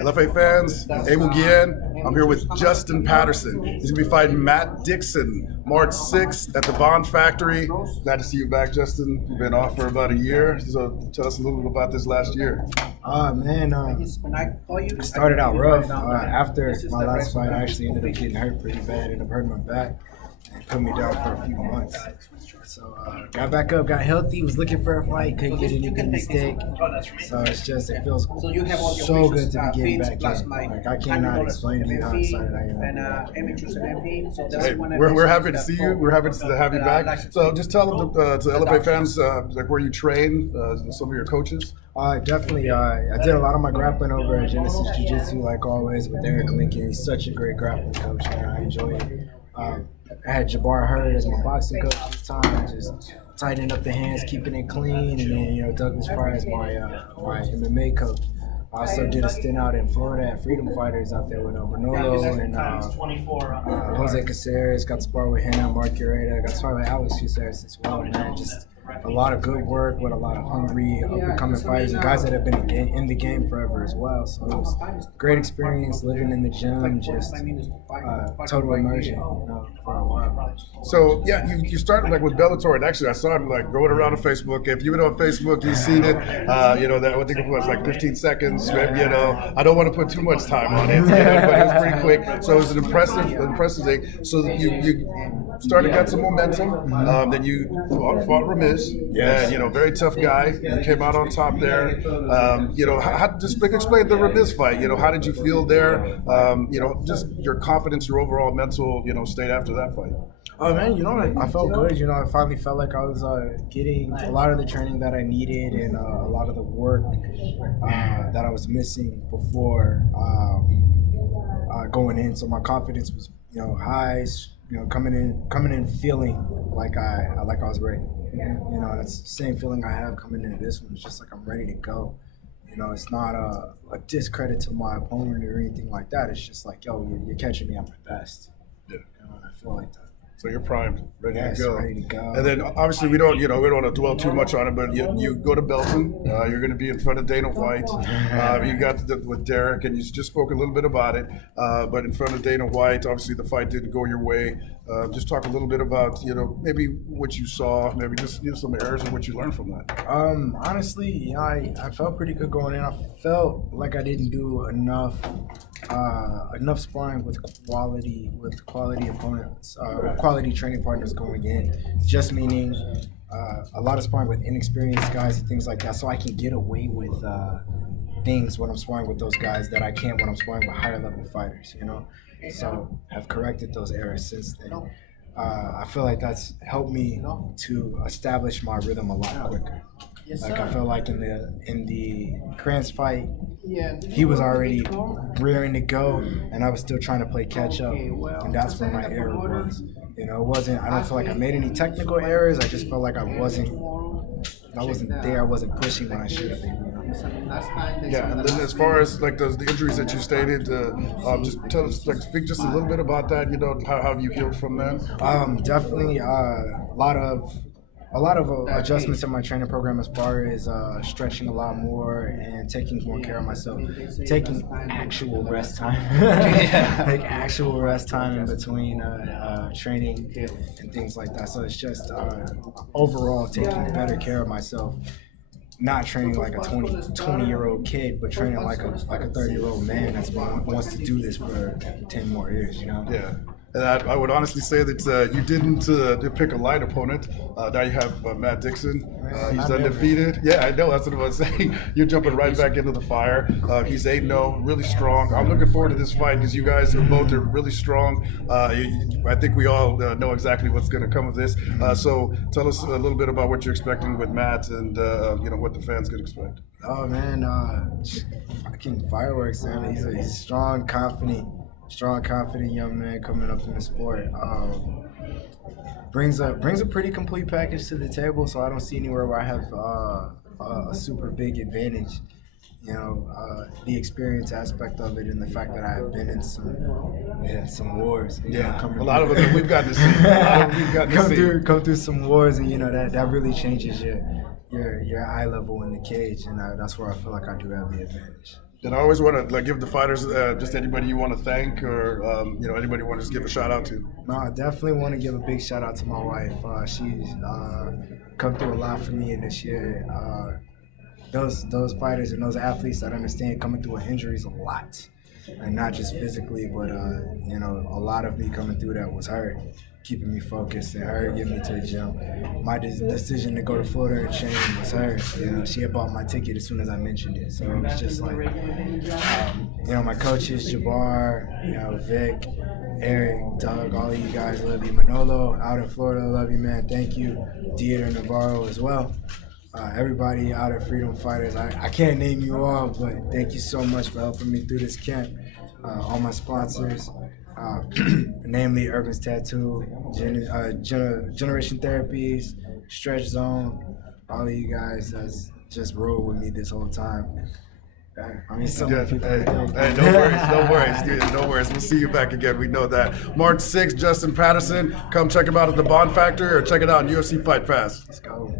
LFA fans, Abel Guillen. I'm here with Justin Patterson. He's going to be fighting Matt Dixon March 6th at the Bond Factory. Glad to see you back, Justin. You've been off for about a year. So tell us a little bit about this last year. It started out rough. After my last fight, I actually ended up getting hurt pretty bad. Ended up hurting my back and put me down for a few months. So got back up, got healthy, was looking for a fight, couldn't get anything to stick. So it feels so good to be getting back in. Like, I cannot explain to you how excited I am. Hey, we're happy to see you. We're happy to have you back. So just tell them to LFA fans like where you train, some of your coaches. Definitely. I did a lot of my grappling over at Genesis Jiu-Jitsu, like always, with Eric Lincoln. He's such a great grappling coach, man. I enjoy it. I had Jabbar Hurd as my boxing coach at the time, just tightening up the hands, keeping it clean, and then Douglas Fry as my MMA coach. I also did a stint out in Florida at Freedom Fighters out there with Manolo and Jose Caceres. Got to spar with him, Mark Cureta. Got to spar with Alex Caceres as well, man. Just a lot of good work with a lot of hungry, up-and-coming fighters and guys that have been in the game forever as well. So it was a great experience living in the gym, just total immersion, for a while. So yeah, you started like with Bellator, and actually I saw it like going around on Facebook. If you've been on Facebook, you've seen it. That I think it was like 15 seconds. I don't want to put too much time on it, but it was pretty quick. So it was an impressive thing. So you started got some momentum. Then you fought Ramiz. Yes. And, very tough guy. You came out on top there. Just explain the Ramiz fight. How did you feel there? Just your confidence, your overall mental, state after that fight. Oh man, I felt good. I finally felt like I was getting a lot of the training that I needed and a lot of the work that I was missing before going in. So my confidence was, high. Coming in feeling like I was ready. That's the same feeling I have coming into this one. It's just like I'm ready to go. It's not a discredit to my opponent or anything like that. It's just like, you're catching me at my best. Yeah. And I feel like that. So you're primed, ready to go. And then obviously we don't want to dwell too much on it, but you go to Belton. You're going to be in front of Dana White. You got with Derek, and you just spoke a little bit about it. But in front of Dana White, obviously the fight didn't go your way. Just talk a little bit about maybe what you saw, maybe just some errors and what you learned from that. Honestly, I felt pretty good going in. I felt like I didn't do enough sparring with quality opponents, quality training partners going in. Just meaning a lot of sparring with inexperienced guys and things like that, so I can get away with things when I'm sparring with those guys that I can't when I'm sparring with higher level fighters. So have corrected those errors since then. I feel like that's helped me to establish my rhythm a lot quicker. Like I feel like in the Krantz fight, he was already rearing to go, and I was still trying to play catch up, and that's where my error was. It wasn't. I don't feel like I made any technical errors. I just felt like I wasn't there. I wasn't pushing when I should have been. Yeah, and then as far as like the injuries that you stated, just tell us, speak just a little bit about that. How have you healed from them? Definitely a lot of adjustments in my training program as far as stretching a lot more and taking more care of myself, taking actual rest time, like actual rest time in between training and things like that. So it's just overall taking better care of myself. Not training like a 20-year-old kid, but training like a 30-year-old man that wants to do this for 10 more years, Yeah. And I would honestly say that you didn't pick a light opponent. Now you have Matt Dixon. He's undefeated. Yeah, I know. That's what I was saying. You're jumping right back into the fire. He's 8-0, really strong. I'm looking forward to this fight because you guys both are really strong. I think we all know exactly what's going to come of this. So tell us a little bit about what you're expecting with Matt and what the fans could expect. Oh man, fucking fireworks, man. He's a strong, confident young man coming up in the sport. Brings a pretty complete package to the table, so I don't see anywhere where I have a super big advantage. The experience aspect of it and the fact that I have been in some wars. A lot of us we've gotten to see. Come through some wars, and that really changes your eye level in the cage, and that's where I feel like I do have the advantage. And I always want to give the fighters just anybody you want to thank, or anybody you want to just give a shout out to. No, I definitely want to give a big shout out to my wife. She's come through a lot for me in this year. Those fighters and those athletes that understand coming through an injury is a lot, and not just physically, but a lot of me coming through that was her keeping me focused and her getting me to the gym. My decision to go to Florida and train was her. She had bought my ticket as soon as I mentioned it, so it was just like, my coaches, Jabbar, Vic, Eric, Doug, all of you guys, love you. Manolo out in Florida, love you, man. Thank you. Dieter Navarro as well. Everybody out at Freedom Fighters, I can't name you all, but thank you so much for helping me through this camp. All my sponsors, namely Urban's Tattoo, Generation Therapies, Stretch Zone, all of you guys that's just rode with me this whole time. I mean, so many people. Hey, no worries, dude. No worries. We'll see you back again. We know that. March 6th, Justin Patterson. Come check him out at the Bond Factory or check it out on UFC Fight Pass. Let's go.